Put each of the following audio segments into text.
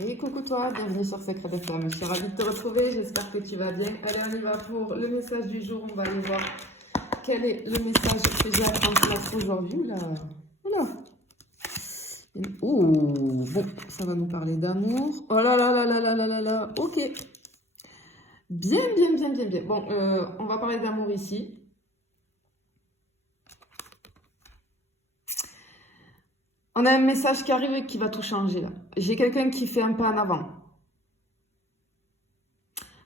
Et coucou toi, bienvenue sur Secret des Femmes. Je suis ravie de te retrouver, j'espère que tu vas bien. Allez, on y va pour le message du jour. On va aller voir quel est le message que j'ai à transmettre aujourd'hui. Oula, oula. Oh, bon, ça va nous parler d'amour. Oh là là là là là là là là. Ok. Bien, bien, bien, bien, bien. Bon, on va parler d'amour ici. On a un message qui arrive et qui va tout changer là. J'ai quelqu'un qui fait un pas en avant.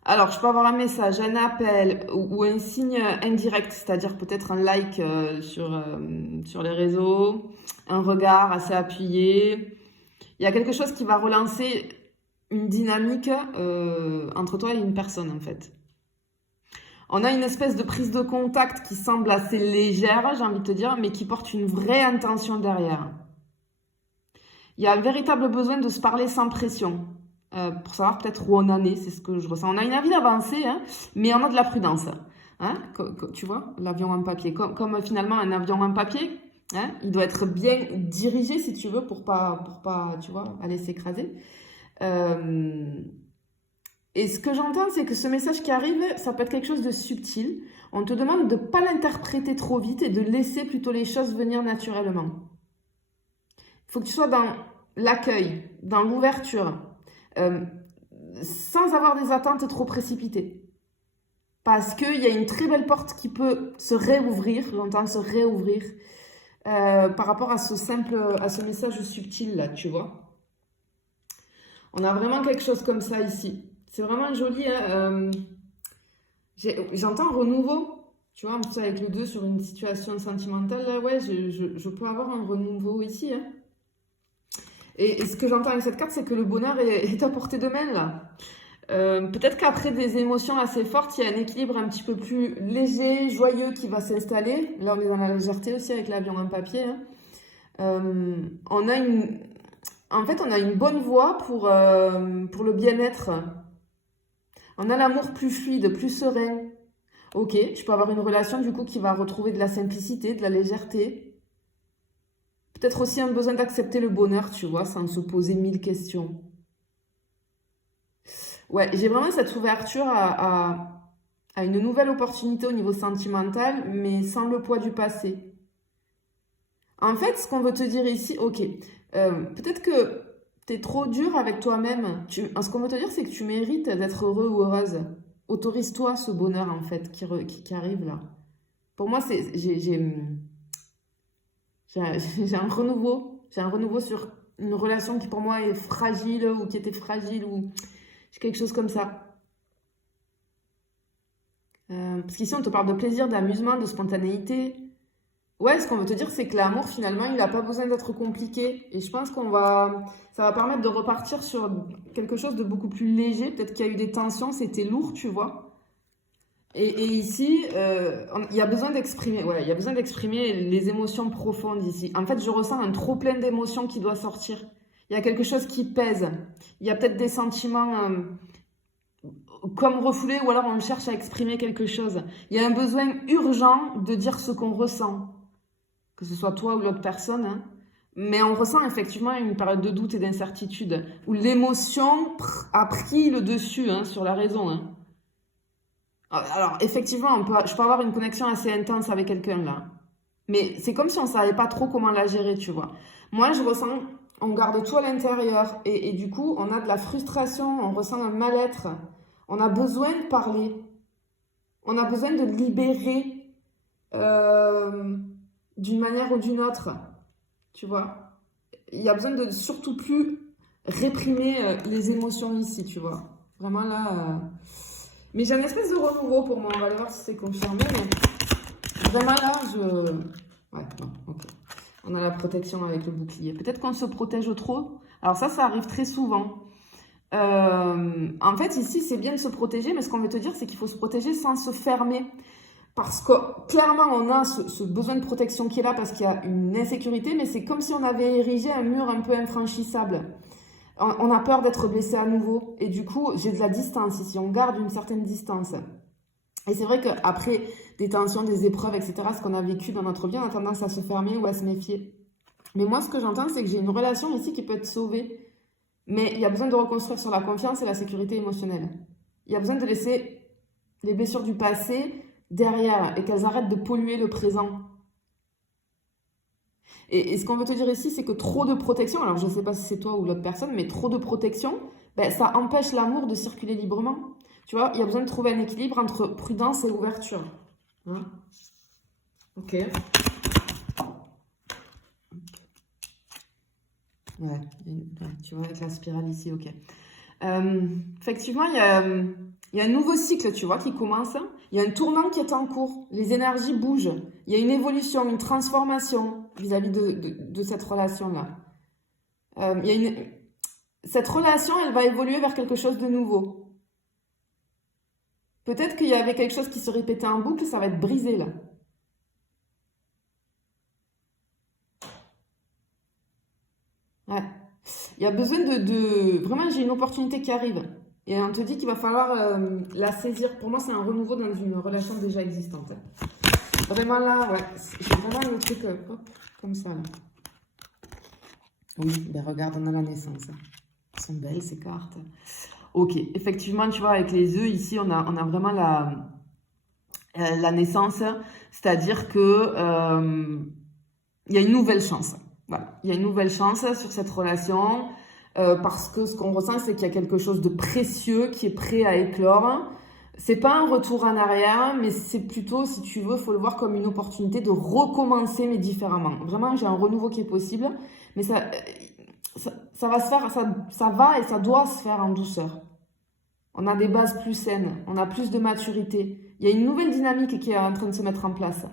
Alors, je peux avoir un message, un appel ou un signe indirect, c'est-à-dire peut-être un like sur les réseaux, un regard assez appuyé. Il y a quelque chose qui va relancer une dynamique entre toi et une personne en fait. On a une espèce de prise de contact qui semble assez légère, j'ai envie de te dire, mais qui porte une vraie intention derrière. Il y a un véritable besoin de se parler sans pression. Pour savoir peut-être où on en est, c'est ce que je ressens. On a une envie d'avancer, hein, mais on a de la prudence. Hein, tu vois, l'avion en papier. Comme finalement un avion en papier, hein, il doit être bien dirigé, si tu veux, pour pas tu vois, aller s'écraser. Et ce que j'entends, c'est que ce message qui arrive, ça peut être quelque chose de subtil. On te demande de ne pas l'interpréter trop vite et de laisser plutôt les choses venir naturellement. Il faut que tu sois dans l'accueil, dans l'ouverture, sans avoir des attentes trop précipitées. Parce qu'il y a une très belle porte qui peut se réouvrir, j'entends se réouvrir, par rapport à ce message subtil là, tu vois. On a vraiment quelque chose comme ça ici. C'est vraiment joli. Hein, j'entends renouveau. Tu vois, en plus avec le 2 sur une situation sentimentale, là, ouais, je peux avoir un renouveau ici. Hein. Et ce que j'entends avec cette carte, c'est que le bonheur est à portée de main, là. Peut-être qu'après des émotions assez fortes, il y a un équilibre un petit peu plus léger, joyeux qui va s'installer. Là, on est dans la légèreté aussi avec l'avion en papier. Hein. On a une bonne voie pour le bien-être. On a l'amour plus fluide, plus serein. Ok, je peux avoir une relation du coup qui va retrouver de la simplicité, de la légèreté. Peut-être aussi un besoin d'accepter le bonheur, tu vois, sans se poser 1000 questions. Ouais, j'ai vraiment cette ouverture à une nouvelle opportunité au niveau sentimental, mais sans le poids du passé. En fait, ce qu'on veut te dire ici, ok, peut-être que tu es trop dur avec toi-même. Ce qu'on veut te dire, c'est que tu mérites d'être heureux ou heureuse. Autorise-toi ce bonheur, en fait, qui arrive là. Pour moi, j'ai un renouveau. J'ai un renouveau sur une relation qui, pour moi, est fragile ou qui était fragile ou quelque chose comme ça. Parce qu'ici, on te parle de plaisir, d'amusement, de spontanéité. Ouais, ce qu'on veut te dire, c'est que l'amour, finalement, il n'a pas besoin d'être compliqué. Et je pense ça va permettre de repartir sur quelque chose de beaucoup plus léger. Peut-être qu'il y a eu des tensions, c'était lourd, tu vois. Et ici, il y a besoin d'exprimer, ouais, il y a besoin d'exprimer les émotions profondes ici. En fait, je ressens un trop plein d'émotions qui doit sortir. Il y a quelque chose qui pèse. Il y a peut-être des sentiments comme refoulés ou alors on cherche à exprimer quelque chose. Il y a un besoin urgent de dire ce qu'on ressent. Que ce soit toi ou l'autre personne, hein. Mais on ressent effectivement une période de doute et d'incertitude, où l'émotion a pris le dessus hein, sur la raison. Hein. Alors, effectivement, je peux avoir une connexion assez intense avec quelqu'un là. Mais c'est comme si on ne savait pas trop comment la gérer, tu vois. Moi, je ressens, on garde tout à l'intérieur, et du coup, on a de la frustration, on ressent un mal-être. On a besoin de parler. On a besoin de libérer d'une manière ou d'une autre. Tu vois, il y a besoin de surtout plus réprimer les émotions ici, tu vois. Vraiment là. Mais j'ai une espèce de renouveau pour moi. On va aller voir si c'est confirmé. Mais vraiment là, ouais, non, ok. On a la protection avec le bouclier. Peut-être qu'on se protège trop. Alors ça arrive très souvent. En fait, ici, c'est bien de se protéger, mais ce qu'on veut te dire, c'est qu'il faut se protéger sans se fermer. Parce que clairement, on a ce besoin de protection qui est là parce qu'il y a une insécurité, mais c'est comme si on avait érigé un mur un peu infranchissable. On a peur d'être blessé à nouveau. Et du coup, j'ai de la distance ici. On garde une certaine distance. Et c'est vrai qu'après des tensions, des épreuves, etc., ce qu'on a vécu dans notre vie, on a tendance à se fermer ou à se méfier. Mais moi, ce que j'entends, c'est que j'ai une relation ici qui peut être sauvée. Mais il y a besoin de reconstruire sur la confiance et la sécurité émotionnelle. Il y a besoin de laisser les blessures du passé derrière et qu'elles arrêtent de polluer le présent. Et ce qu'on veut te dire ici, c'est que trop de protection, alors je ne sais pas si c'est toi ou l'autre personne, mais trop de protection, ben, ça empêche l'amour de circuler librement. Tu vois, il y a besoin de trouver un équilibre entre prudence et ouverture. Hein? Ok. Ouais, tu vois, avec la spirale ici, ok. Effectivement, il y a un nouveau cycle, tu vois, qui commence. Il y a un tournant qui est en cours. Les énergies bougent. Il y a une évolution, une transformation vis-à-vis de cette relation-là. Cette relation, elle va évoluer vers quelque chose de nouveau. Peut-être qu'il y avait quelque chose qui se répétait en boucle, ça va être brisé là. Ouais. Il y a besoin Vraiment, j'ai une opportunité qui arrive. Et on te dit qu'il va falloir la saisir. Pour moi, c'est un renouveau dans une relation déjà existante. Vraiment là, ouais. J'ai vraiment le truc, hop, comme ça là. Oui, ben regarde, on a la naissance. Elles sont belles ces cartes. Ok, effectivement, tu vois, avec les œufs, ici, on a vraiment la naissance. C'est-à-dire que il y a une nouvelle chance. Voilà. Il y a une nouvelle chance sur cette relation parce que ce qu'on ressent, c'est qu'il y a quelque chose de précieux qui est prêt à éclore. C'est pas un retour en arrière, mais c'est plutôt, si tu veux, faut le voir comme une opportunité de recommencer, mais différemment. Vraiment, j'ai un renouveau qui est possible, mais ça va se faire, ça va et ça doit se faire en douceur. On a des bases plus saines, on a plus de maturité. Il y a une nouvelle dynamique qui est en train de se mettre en place.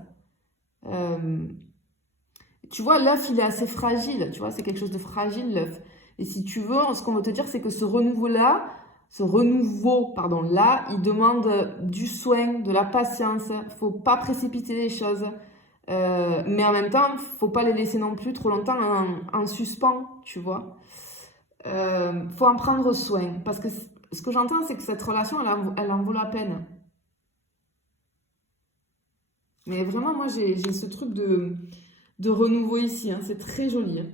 Tu vois, l'œuf, il est assez fragile. Tu vois, c'est quelque chose de fragile, l'œuf. Et si tu veux, ce qu'on veut te dire, c'est que ce renouveau-là, il demande du soin, de la patience. Faut pas précipiter les choses. Mais en même temps, faut pas les laisser non plus trop longtemps en suspens, tu vois. Faut en prendre soin. Parce que ce que j'entends, c'est que cette relation, elle en vaut la peine. Mais vraiment, moi, j'ai ce truc de renouveau ici. Hein. C'est très joli. Hein.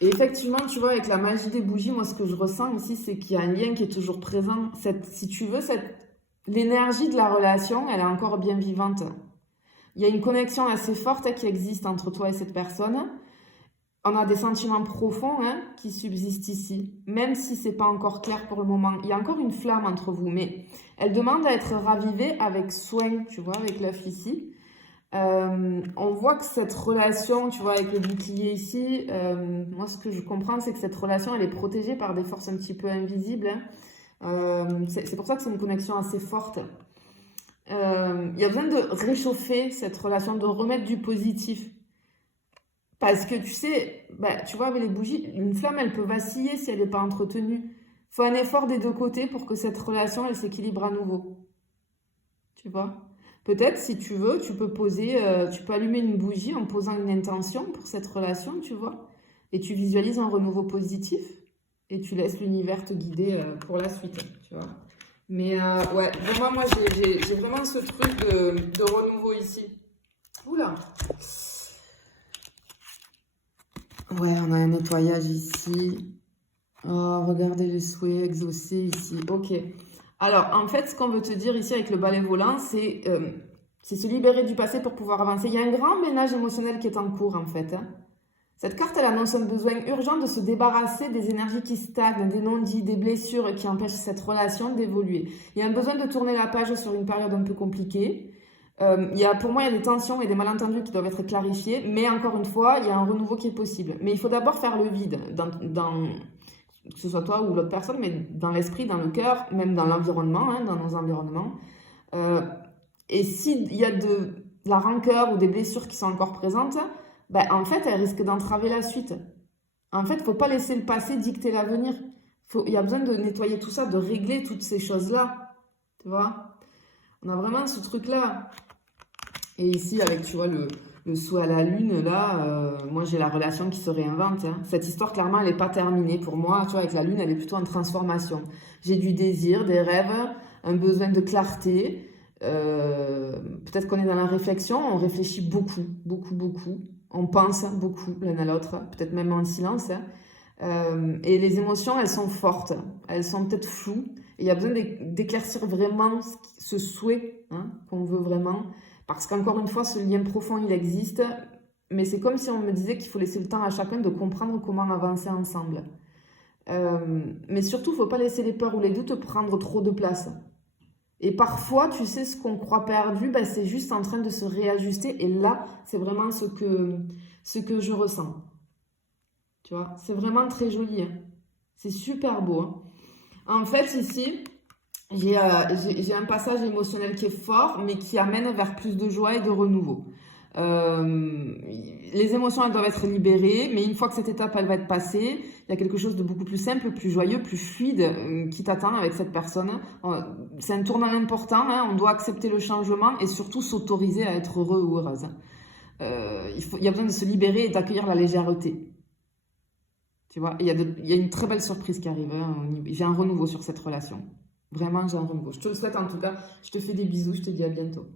Et effectivement, tu vois, avec la magie des bougies, moi, ce que je ressens aussi, c'est qu'il y a un lien qui est toujours présent. Si tu veux, l'énergie de la relation, elle est encore bien vivante. Il y a une connexion assez forte qui existe entre toi et cette personne. On a des sentiments profonds qui subsistent ici, même si c'est pas encore clair pour le moment. Il y a encore une flamme entre vous, mais elle demande à être ravivée avec soin, tu vois, avec l'œuf ici. On voit que cette relation, tu vois, avec le bouclier ici, moi ce que je comprends, c'est que cette relation, elle est protégée par des forces un petit peu invisibles. C'est pour ça que c'est une connexion assez forte. Il y a besoin de réchauffer cette relation, de remettre du positif. Parce que tu sais, tu vois, avec les bougies, une flamme, elle peut vaciller si elle n'est pas entretenue. Il faut un effort des deux côtés pour que cette relation, elle s'équilibre à nouveau. Tu vois? Peut-être, si tu veux, tu peux allumer une bougie en posant une intention pour cette relation, tu vois? Et tu visualises un renouveau positif et tu laisses l'univers te guider pour la suite, tu vois? Mais ouais, vraiment, moi, j'ai vraiment ce truc de renouveau ici. Oula! Ouais, on a un nettoyage ici. Oh, regardez le souhait exaucé ici. Ok. Alors, en fait, ce qu'on veut te dire ici avec le balai volant, c'est se libérer du passé pour pouvoir avancer. Il y a un grand ménage émotionnel qui est en cours, en fait. Hein. Cette carte, elle annonce un besoin urgent de se débarrasser des énergies qui stagnent, des non-dits, des blessures qui empêchent cette relation d'évoluer. Il y a un besoin de tourner la page sur une période un peu compliquée. Pour moi, il y a des tensions et des malentendus qui doivent être clarifiés, mais encore une fois, il y a un renouveau qui est possible. Mais il faut d'abord faire le vide, que ce soit toi ou l'autre personne, mais dans l'esprit, dans le cœur, même dans l'environnement, dans nos environnements. Et s'il y a de la rancœur ou des blessures qui sont encore présentes, en fait, elles risquent d'entraver la suite. En fait, il ne faut pas laisser le passé dicter l'avenir. Il y a besoin de nettoyer tout ça, de régler toutes ces choses-là. Tu vois? On a vraiment ce truc-là. Et ici, avec, tu vois, le saut à la lune, là, moi, j'ai la relation qui se réinvente. Hein. Cette histoire, clairement, elle n'est pas terminée. Pour moi, tu vois, avec la lune, elle est plutôt en transformation. J'ai du désir, des rêves, un besoin de clarté. Peut-être qu'on est dans la réflexion, on réfléchit beaucoup, beaucoup, beaucoup. On pense beaucoup l'un à l'autre, peut-être même en silence. Hein. Et les émotions, elles sont fortes, elles sont peut-être floues. Et il y a besoin d'éclaircir vraiment ce souhait, hein, qu'on veut vraiment. Parce qu'encore une fois, ce lien profond, il existe. Mais c'est comme si on me disait qu'il faut laisser le temps à chacun de comprendre comment avancer ensemble. Mais surtout, il ne faut pas laisser les peurs ou les doutes prendre trop de place. Et parfois, tu sais, ce qu'on croit perdu, ben, c'est juste en train de se réajuster. Et là, c'est vraiment ce que je ressens. Tu vois, c'est vraiment très joli, hein. C'est super beau, hein. En fait, ici, j'ai un passage émotionnel qui est fort, mais qui amène vers plus de joie et de renouveau. Les émotions, elles doivent être libérées, mais une fois que cette étape, elle va être passée, il y a quelque chose de beaucoup plus simple, plus joyeux, plus fluide qui t'attend avec cette personne. C'est un tournant important, hein, on doit accepter le changement et surtout s'autoriser à être heureux ou heureuse. Il y a besoin de se libérer et d'accueillir la légèreté. Tu vois, il y a une très belle surprise qui arrive, hein. J'ai un renouveau sur cette relation. Vraiment, j'ai un renouveau. Je te le souhaite en tout cas. Je te fais des bisous. Je te dis à bientôt.